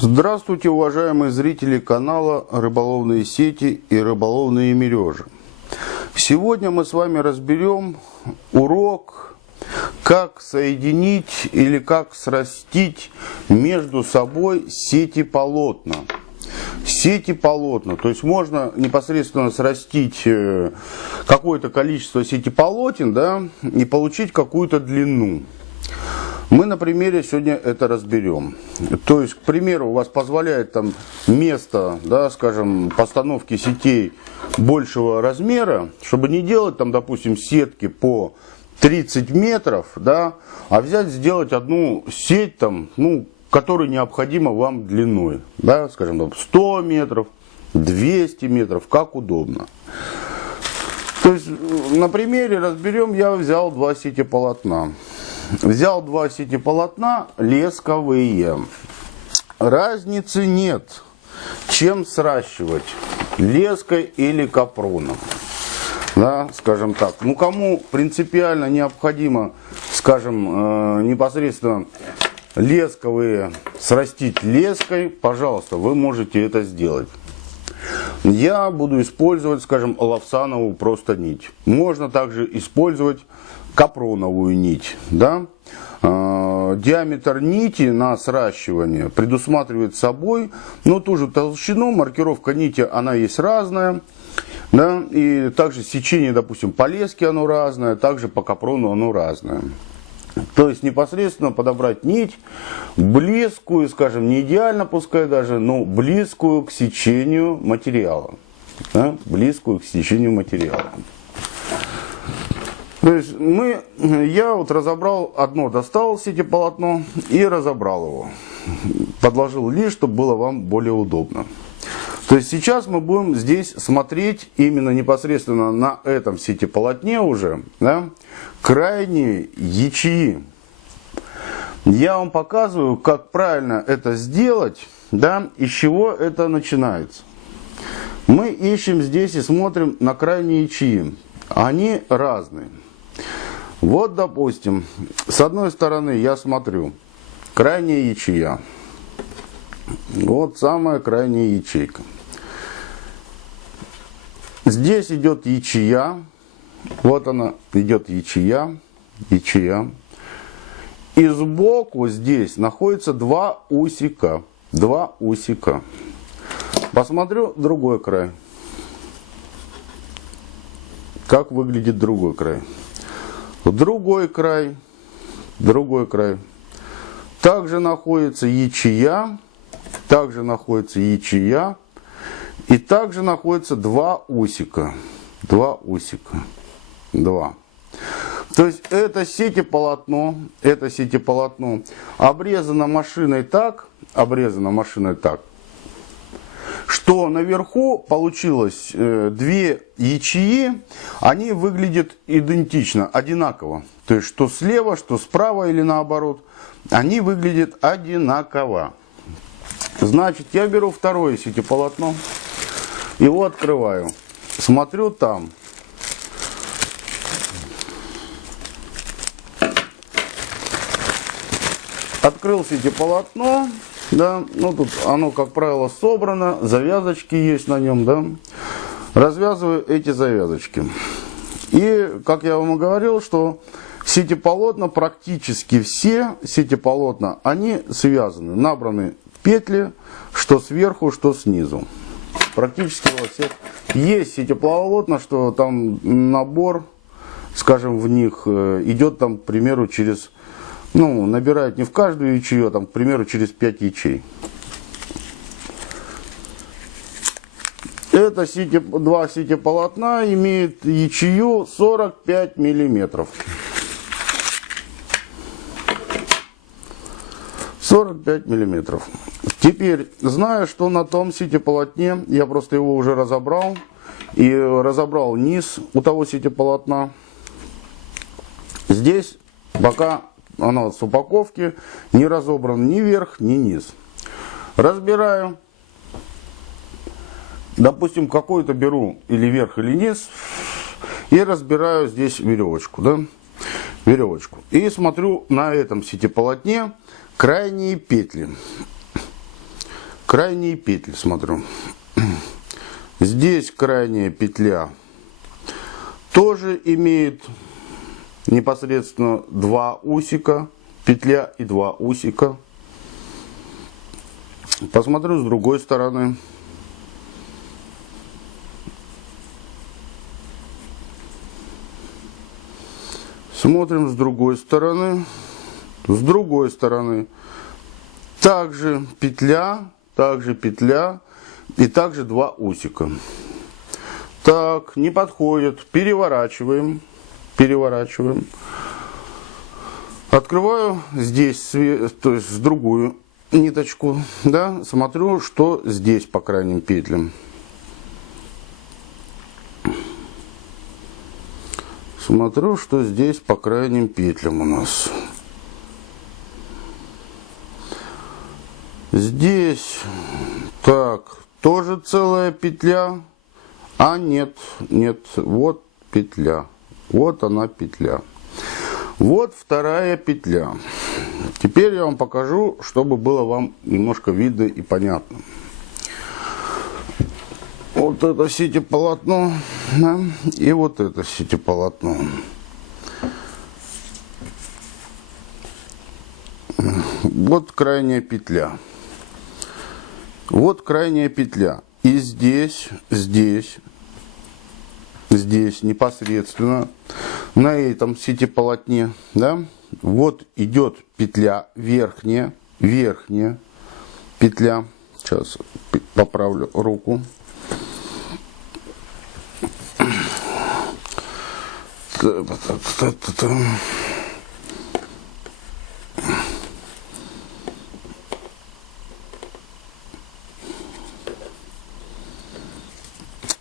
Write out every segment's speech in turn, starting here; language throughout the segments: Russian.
Здравствуйте, уважаемые зрители канала «Рыболовные сети и рыболовные мережи». Сегодня мы с вами разберем урок, как соединить или как срастить между собой сети-полотна. Сети-полотна, то есть можно непосредственно срастить какое-то количество сети-полотен, да, и получить какую-то длину. Мы на примере сегодня это разберем. То есть, к примеру, у вас позволяет там место, да, скажем, постановки сетей большего размера, чтобы не делать там, допустим, сетки по 30 метров, да, а взять, сделать одну сеть там, ну, которая необходима вам длиной, да, скажем, там 100 метров, 200 метров, как удобно. То есть, на примере разберем, я взял два сети-полотна. Взял два сети-полотна лесковые. Разницы нет, чем сращивать, леской или капроном. Да, скажем так. Ну, кому принципиально необходимо, скажем, непосредственно лесковые срастить леской, пожалуйста, вы можете это сделать. Я буду использовать, скажем, лавсановую просто нить. Можно также использовать капроновую нить. Да? Диаметр нити на сращивание предусматривает собой, ну, ту же толщину, маркировка нити, она есть разная. Да? И также сечение, допустим, по леске оно разное, также по капрону оно разное. То есть непосредственно подобрать нить близкую, скажем, не идеально пускай даже, но близкую к сечению материала. Да? Близкую к сечению материала. То есть я вот разобрал одно, достал сети-полотно и разобрал его. Подложил лишь, чтобы было вам более удобно. То есть сейчас мы будем здесь смотреть именно непосредственно на этом сети-полотне уже, да, крайние ячеи. Я вам показываю, как правильно это сделать, да, из чего это начинается. Мы ищем здесь и смотрим на крайние ячеи. Они разные. Вот, допустим, с одной стороны я смотрю, крайняя ячея. Вот самая крайняя ячейка. Здесь идет ячея. Вот она идет ячея. Ячея. И сбоку здесь находится два усика. Два усика. Посмотрю другой край. Как выглядит другой край. Другой край. Другой край. Также находится ячея. Также находится ячея. И также находится два усика. Два усика. Два. То есть это сети-полотно обрезано машиной так, что наверху получилось две ячеи, они выглядят идентично, одинаково. То есть что слева, что справа или наоборот, они выглядят одинаково. Значит, я беру второе сети-полотно, его открываю, смотрю там. Открыл сети-полотно, да, ну тут оно, как правило, собрано, завязочки есть на нем, да. Развязываю эти завязочки. И, как я вам и говорил, что сети-полотна, практически все сети-полотна, они связаны, набраны петли, что сверху, что снизу. Практически во всех есть сети-полотна, что там набор, скажем, в них идет там, к примеру, через, ну, набирают не в каждую ячею, а там, к примеру, через 5 ячей. Это два сети-полотна имеют ячею 45 миллиметров. 45 миллиметров. Теперь, зная, что на том сети-полотне, я просто его уже разобрал, и разобрал низ у того сети-полотна. Здесь пока оно с упаковки не разобран ни верх, ни низ. Разбираю. Допустим, какой-то беру или верх, или низ, и разбираю здесь веревочку, да? Веревочку. И смотрю на этом сети-полотне крайние петли. крайние петли смотрю. Здесь крайняя петля тоже имеет непосредственно 2 усика, петля и 2 усика. Посмотрю с другой стороны. Смотрим с другой стороны. С другой стороны. Также петля и также 2 усика. Так, не подходит. Переворачиваем. Переворачиваем. Открываю здесь, то есть с другую ниточку, да, смотрю, что здесь по крайним петлям. Смотрю, что здесь по крайним петлям у нас. Здесь, так, тоже целая петля, а нет, вот петля, вот она петля. Вот вторая петля. Теперь я вам покажу, чтобы было вам немножко видно и понятно. Вот это сетеполотно, да, и вот это сетеполотно. Вот крайняя петля. Вот крайняя петля. И здесь непосредственно на этом сетеполотне, да, вот идет петля верхняя петля. Сейчас поправлю руку.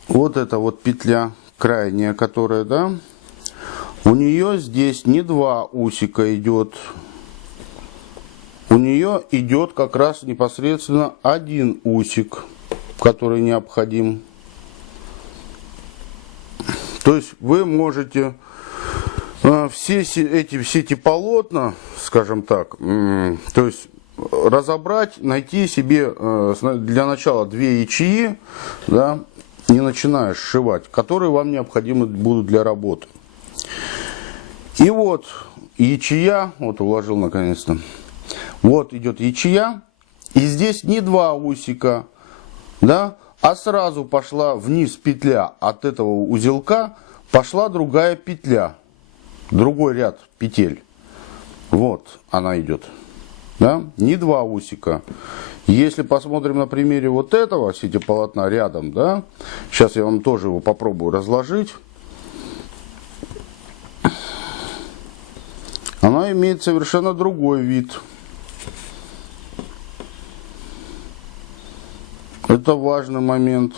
Вот это вот петля крайняя, которая, да, у нее здесь не 2 усика идет, у нее идет как раз непосредственно 1 усик, который необходим. То есть вы можете все эти сетеполотна, скажем так, то есть разобрать, найти себе для начала 2 ячеи, да, не начинаешь сшивать, которые вам необходимы будут для работы. И вот ячея, вот уложил наконец-то, вот идет ячея, и здесь не 2 усика, да, а сразу пошла вниз петля от этого узелка, пошла другая петля, другой ряд петель. Вот она идет, да, не 2 усика. Если посмотрим на примере вот этого сетеполотна рядом, да, сейчас я вам тоже его попробую разложить. Она имеет совершенно другой вид. Это важный момент.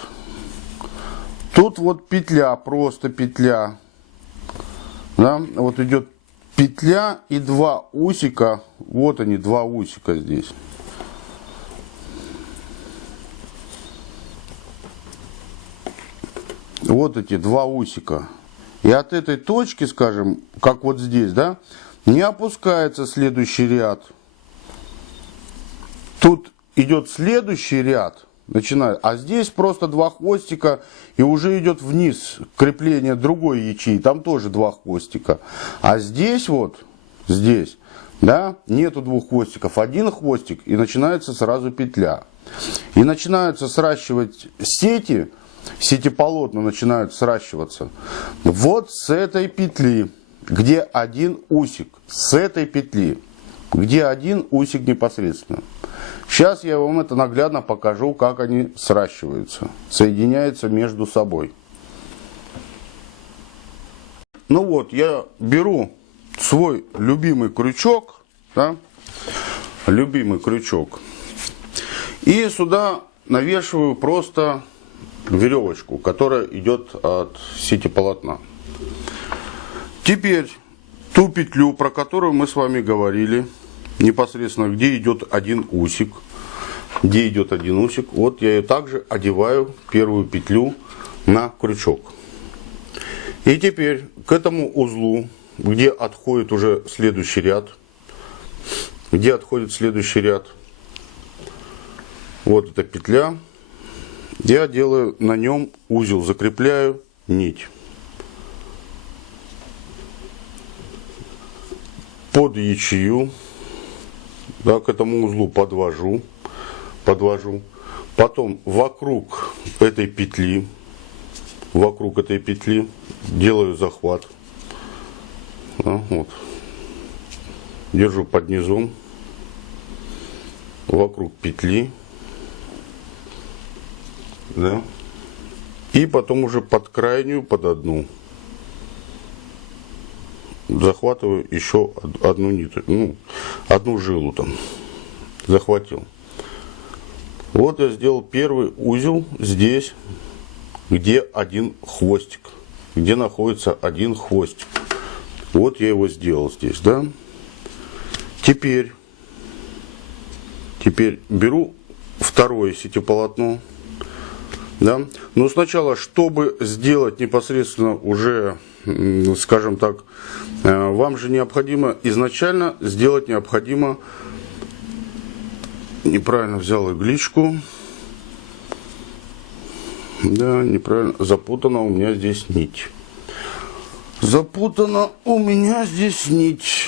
Тут вот петля, просто петля, да, вот идет петля и 2 усика, вот они, 2 усика здесь. Вот эти 2 усика. И от этой точки, скажем, как вот здесь, да, не опускается следующий ряд. Тут идет следующий ряд, начинает, а здесь просто 2 хвостика, и уже идет вниз крепление другой ячеи, там тоже 2 хвостика. А здесь вот, здесь, да, нету 2 хвостиков, 1 хвостик, и начинается сразу петля. И начинаются сращивать сети, сетеполотна начинают сращиваться вот с этой петли, где 1 усик, с этой петли, где 1 усик непосредственно. Сейчас я вам это наглядно покажу, как они сращиваются, соединяются между собой. Ну вот, я беру свой любимый крючок, да, любимый крючок, и сюда навешиваю просто веревочку, которая идет от сетеполотна. Теперь ту петлю, про которую мы с вами говорили, непосредственно где идет 1 усик, вот я ее также одеваю, первую петлю, на крючок. И теперь к этому узлу, где отходит уже следующий ряд, Вот эта петля. Я делаю на нем узел, закрепляю нить. Под ячею, да, к этому узлу подвожу. Потом вокруг этой петли делаю захват. Да, вот. Держу под низом. Вокруг петли. Да. И потом уже под крайнюю, под одну. Захватываю еще одну ниточку, ну, одну жилу там. Захватил. Вот я сделал первый узел здесь, где один хвостик. Где находится один хвостик. Вот я его сделал здесь, да. Теперь беру второе сетеполотно. Да? Но сначала, чтобы сделать непосредственно уже, скажем так, вам же необходимо изначально сделать необходимо, неправильно взял игличку, да, неправильно, запутана у меня здесь нить. Запутана у меня здесь нить.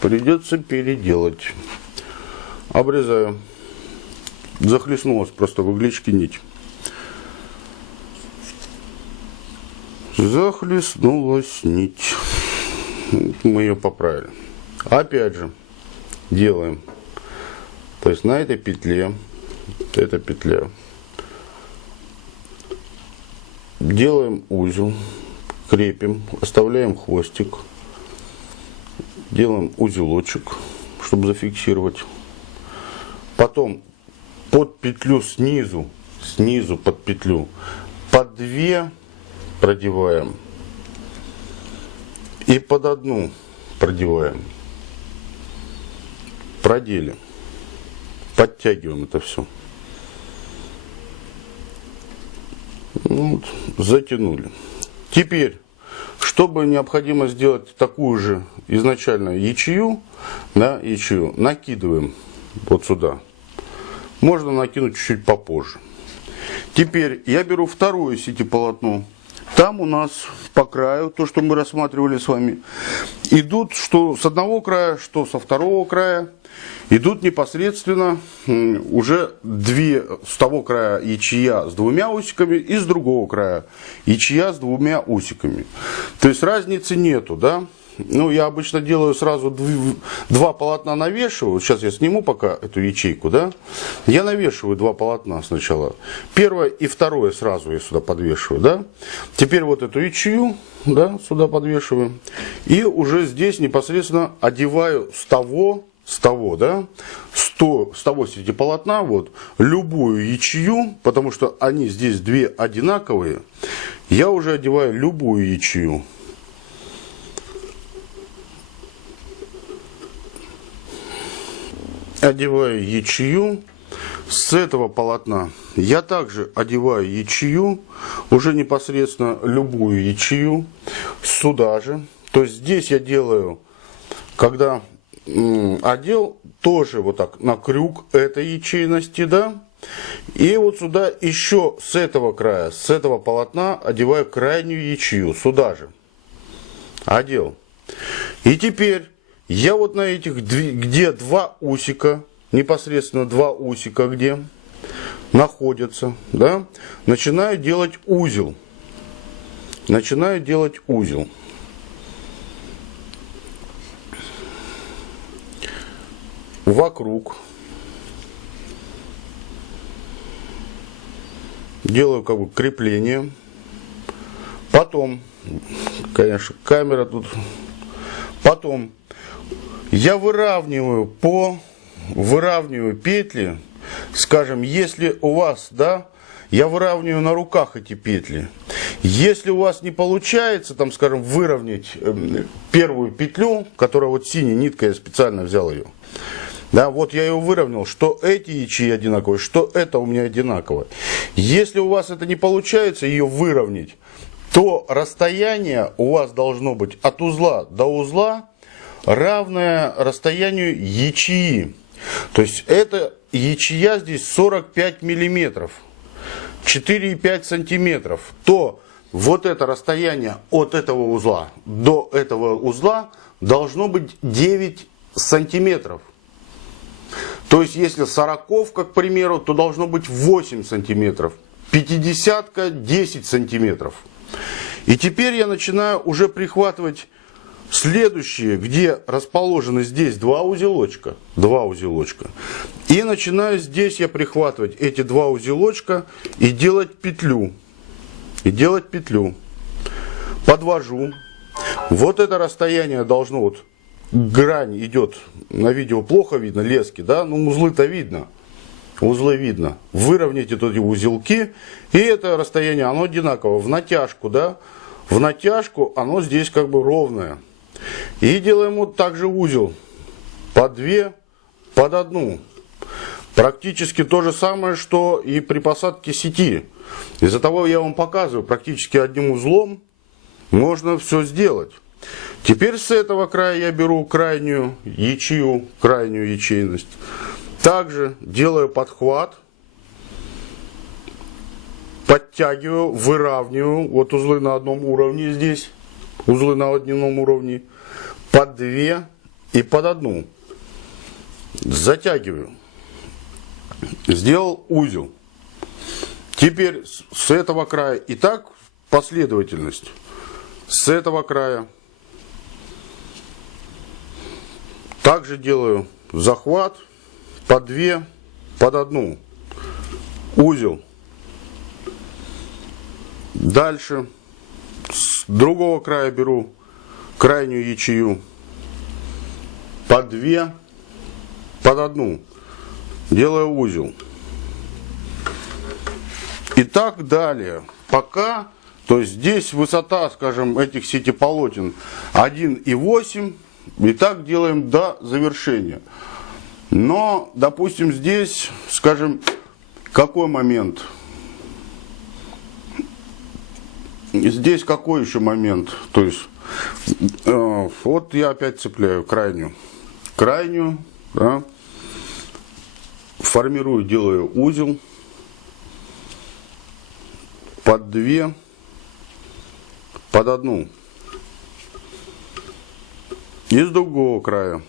Придется переделать. Обрезаю. Захлестнулась просто в игличке нить. Захлестнулась нить. Мы ее поправили. Опять же делаем. То есть на этой петле, эта петля, делаем узел, крепим, оставляем хвостик, делаем узелочек, чтобы зафиксировать. Потом под петлю снизу под петлю по 2 продеваем и под одну продеваем. Продели. Подтягиваем это все. Вот, затянули. Теперь, чтобы необходимо сделать такую же изначально ячею, да, ячею, накидываем вот сюда. Можно накинуть чуть-чуть попозже. Теперь я беру второе сетеполотно. Там у нас по краю, то, что мы рассматривали с вами, идут что с одного края, что со второго края, идут непосредственно уже с того края ячея с 2 усиками и с другого края ячея с 2 усиками. То есть разницы нету, да? Ну, я обычно делаю сразу 2 полотна навешиваю. Сейчас я сниму пока эту ячейку, да? Я навешиваю 2 полотна сначала. Первое и второе сразу я сюда подвешиваю, да? Теперь вот эту ячею, да, сюда подвешиваю. И уже здесь непосредственно одеваю с того, да, с того сетеполотна, вот, любую ячею, потому что они здесь 2 одинаковые. Я уже одеваю любую ячею. Одеваю ячею. С этого полотна я также одеваю ячею, уже непосредственно любую ячею, сюда же. То есть здесь я делаю, когда одел, тоже вот так на крюк этой ячейности, да. И вот сюда еще с этого края, с этого полотна одеваю крайнюю ячею, сюда же. Одел. И теперь я вот на этих, где 2 усика, непосредственно 2 усика, где находятся, да, начинаю делать узел. Начинаю делать узел. Вокруг. Делаю как бы крепление. Потом, конечно, камера тут. Потом я выравниваю петли, скажем, если у вас, да, я выравниваю на руках эти петли. Если у вас не получается, там, скажем, выровнять первую петлю, которая вот синей ниткой, я специально взял ее, да, вот я ее выровнял, что эти ячеи одинаковые, что это у меня одинаково. Если у вас это не получается ее выровнять, то расстояние у вас должно быть от узла до узла равное расстоянию ячеи. То есть это ячея здесь 45 миллиметров, 4,5 сантиметров. То вот это расстояние от этого узла до этого узла должно быть 9 сантиметров. То есть если 40-ка, к примеру, то должно быть 8 сантиметров. 50-ка 10 сантиметров. И теперь я начинаю уже прихватывать следующие, где расположены здесь два узелочка. И начинаю здесь я прихватывать эти два узелочка и делать петлю. Подвожу. Вот это расстояние должно, вот грань идет, на видео плохо видно, лески, да, ну узлы-то видно. Узлы видно. Выровняйте эти узелки. И это расстояние, оно одинаково. В натяжку, да. В натяжку оно здесь как бы ровное. И делаем вот также узел. По 2, под 1. Практически то же самое, что и при посадке сети. Из-за того я вам показываю, практически одним узлом можно все сделать. Теперь с этого края я беру крайнюю ячею, крайнюю ячейность. Также делаю подхват, подтягиваю, выравниваю. Вот узлы на одном уровне здесь, узлы на одном уровне, под 2 и под 1. Затягиваю. Сделал узел. Теперь с этого края и так последовательность. С этого края также делаю захват. По 2, под 1. Узел. Дальше с другого края беру крайнюю ячею. По 2, под 1. Делаю узел. И так далее. Пока, то есть здесь высота, скажем, этих сетеполотен 1,8. И так делаем до завершения. Но, допустим, здесь, скажем, какой момент? Здесь какой еще момент? То есть, вот я опять цепляю крайнюю. Крайнюю, да, формирую, делаю узел. Под 2, под 1. И с другого края.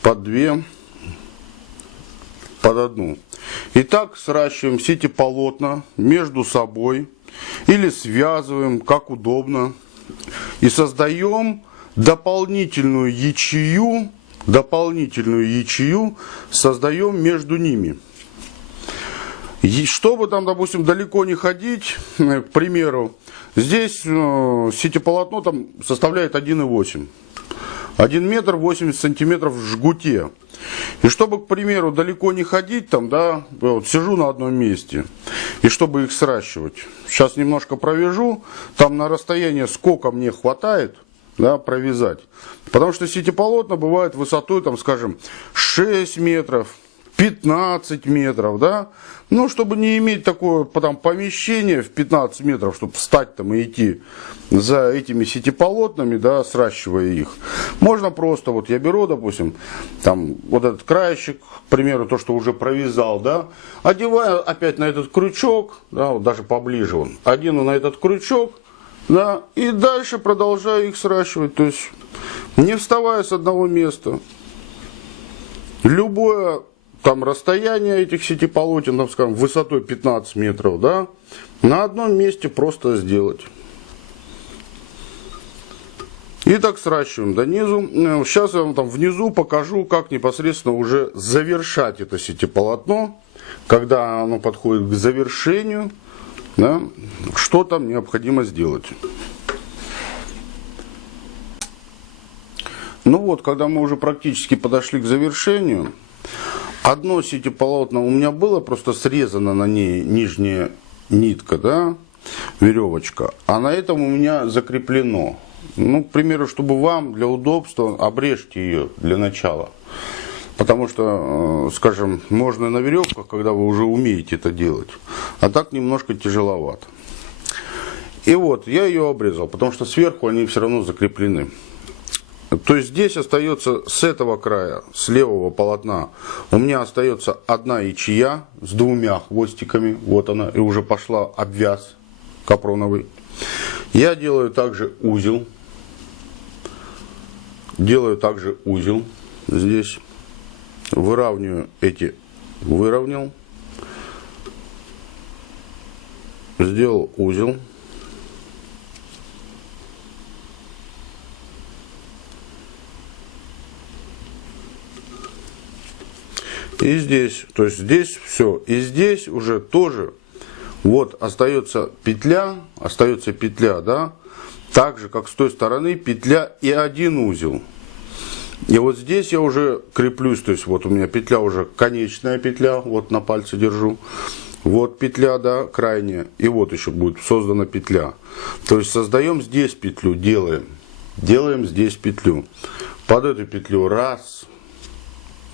Под 2, под 1. Итак, сращиваем все эти полотна между собой или связываем, как удобно. И создаем дополнительную ячею создаем между ними. И чтобы там, допустим, далеко не ходить, к примеру, здесь сетеполотно там составляет 1,8. 1 метр 80 сантиметров в жгуте. И чтобы, к примеру, далеко не ходить, там, да, вот сижу на одном месте, и чтобы их сращивать, сейчас немножко провяжу, там на расстояние сколько мне хватает, да, провязать. Потому что сетеполотна бывает высотой, там, скажем, 6 метров, 15 метров, да. Ну, чтобы не иметь такое там помещение в 15 метров, чтобы встать там и идти за этими сетеполотнами, да, сращивая их. Можно просто, вот я беру, допустим, там вот этот краешек, к примеру, то, что уже провязал, да, одеваю опять на этот крючок, да, вот даже поближе он, одену на этот крючок, да, и дальше продолжаю их сращивать, то есть не вставая с одного места. Любое там расстояние этих сетеполотен, там, скажем, высотой 15 метров, да, на одном месте просто сделать. И так сращиваем до низу. Сейчас я вам там внизу покажу, как непосредственно уже завершать это сетеполотно, когда оно подходит к завершению, да, что там необходимо сделать. Ну вот, когда мы уже практически подошли к завершению, одно сетеполотно у меня было просто срезано на ней нижняя нитка, да, веревочка, а на этом у меня закреплено. Ну, к примеру, чтобы вам для удобства обрежьте ее для начала. Потому что, скажем, можно на веревках, когда вы уже умеете это делать, а так немножко тяжеловато. И вот, я ее обрезал, потому что сверху они все равно закреплены. То есть здесь остается с этого края, с левого полотна, у меня остается одна ячея с двумя хвостиками. Вот она, и уже пошла обвяз капроновый. Я делаю также узел. Делаю также узел здесь. Выравниваю эти, выровнял. Сделал узел. И здесь, то есть здесь все. И здесь уже тоже, вот остается петля, да, так же, как с той стороны, петля и один узел. И вот здесь я уже креплюсь, то есть вот у меня петля уже конечная петля, вот на пальце держу. Вот петля, да, крайняя, и вот еще будет создана петля. То есть создаем здесь петлю, делаем здесь петлю. Под эту петлю раз,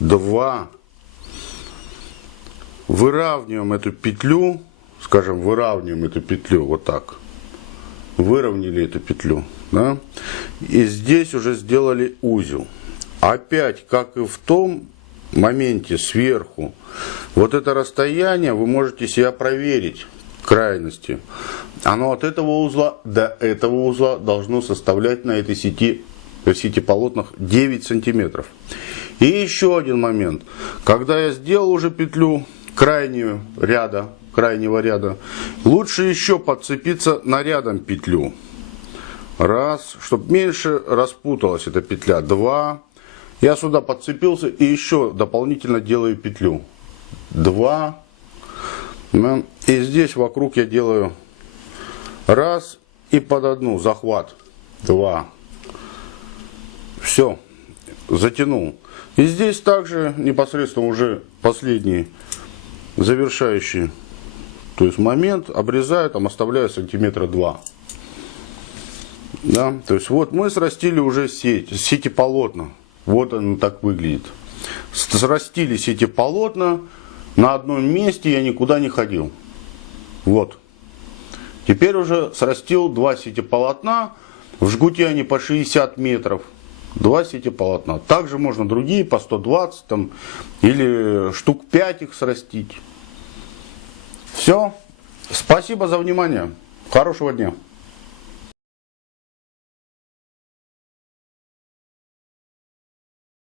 два. Выравниваем эту петлю, скажем, выравниваем эту петлю вот так. Выровняли эту петлю, да? И здесь уже сделали узел. Опять, как и в том моменте сверху, вот это расстояние вы можете себя проверить, крайности. Оно от этого узла до этого узла должно составлять на этой сети полотнах 9 сантиметров. И еще один момент. Когда я сделал уже петлю крайнего ряда, лучше еще подцепиться на рядом петлю. Раз, чтобы меньше распуталась эта петля. Два. Я сюда подцепился и еще дополнительно делаю петлю. Два. И здесь вокруг я делаю раз и под одну захват. Два. Все. Затянул. И здесь также непосредственно уже последний завершающий, то есть момент, обрезаю, там оставляю сантиметра 2. Да? То есть вот мы срастили уже сети полотна. Вот оно так выглядит. Срастили сети полотна. На одном месте я никуда не ходил. Вот. Теперь уже срастил 2 сети полотна. В жгуте они по 60 метров. 2 сети полотна. Также можно другие по 120 там, или штук 5 их срастить. Все. Спасибо за внимание. Хорошего дня.